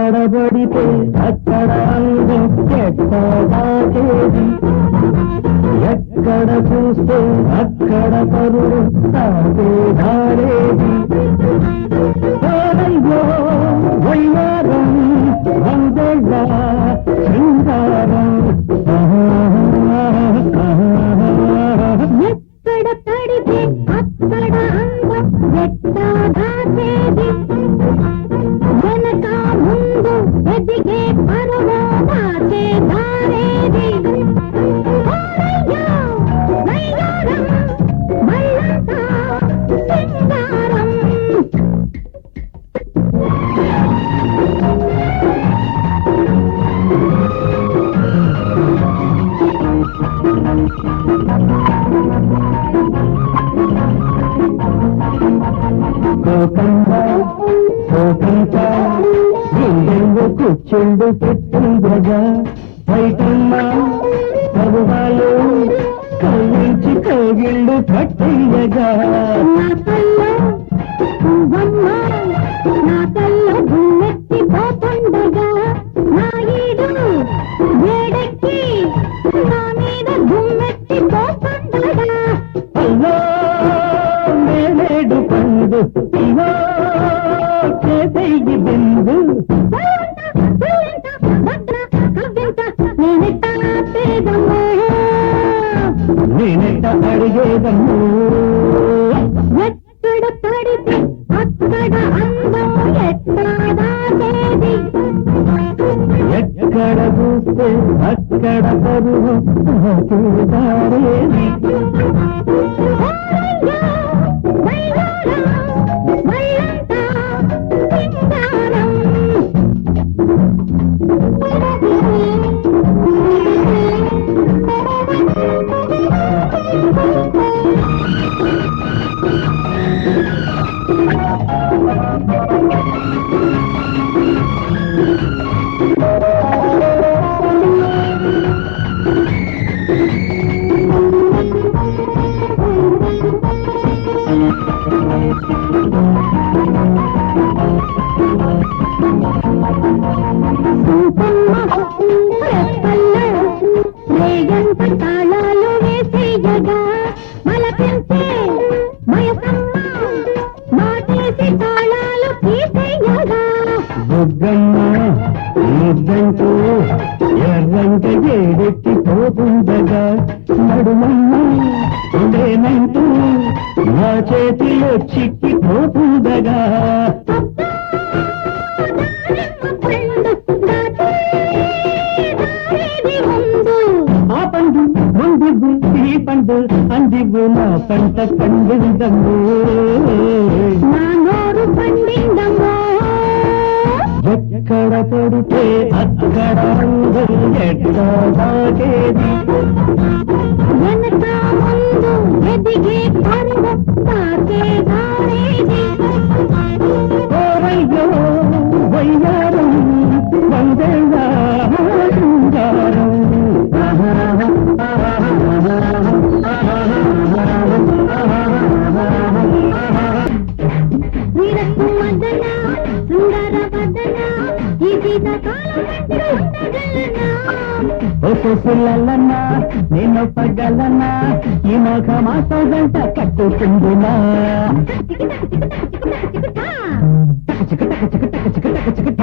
ఎక్కడ పడితే అక్కడ అందం ఎక్కడ దాచేది, ఎక్కడ చూస్తే అక్కడ పరుడు తాకే దారేది. వయ్యారం వందేళ్ళ శృంగారం ఎక్కడ పడితే అక్కడ అందం ఎట్లా దాచేది, వెనక ముందు ఎదిగే పరువు దాచే దారేది. వయ్యారం మళ్ళంతా శృంగారం. కూర్చుండు పెట్టిందగా బయటమ్మ పరువాలు కళ్ళించి కౌగిళ్ళు పట్టిందగా. నా కళ్ళ పువ్వమ్మ నా కళ్ళ గుమ్మెత్తి పోతుండగా, నా ఈడు వేడెక్కి నా మీద గుమ్మెత్తి పోతుండగా. అల్లో నేనేడు పండు ఇవో చేసేయి బిందు. నేనెట్ట అడిగేదమ్ము, ఎక్కడ పడితే అక్కడ అందం ఎట్లా దాచేది, ఎక్కడ చూస్తే అక్కడ పరువు తాకే దారేది. రేగంత తాళాలు వేసేయగా మలపించే మయసమ్మ మాటేసి తాళాలు తీసేయగా. బుగ్గమ్మ ముద్దంటూ ఎర్రంట ఏడెక్కి పోతుండగా, నడుమమ్మ ఉండేనంటూ నా చేతిలో చిక్కి పోతుండగా. ఆ పండు ముందివ్వు ఈ పండు అందివ్వు నా పంట పండిందమ్ము, నా నోరు పండిందమ్మో. ఎక్కడ పడితే అక్కడ అందం ఎట్లా దాచేది, వెనక ముందు ఎదిగే పరువు తాకే దారేది. ఓరయ్యో వయ్యారం వందేళ్ళ శృంగారం. వీరపు మదన శృంగార వదన ఈ జీవితకాలం ఉండగలనా. ఒక్కొక్కలన్నా నేను పగలన్నా ఈ మోఖ మాసం గంట కట్టుకుందునా. చికిట చికిట చికిట చికిట చికిట. చికిట చికిట చికిట చికిట చికిట.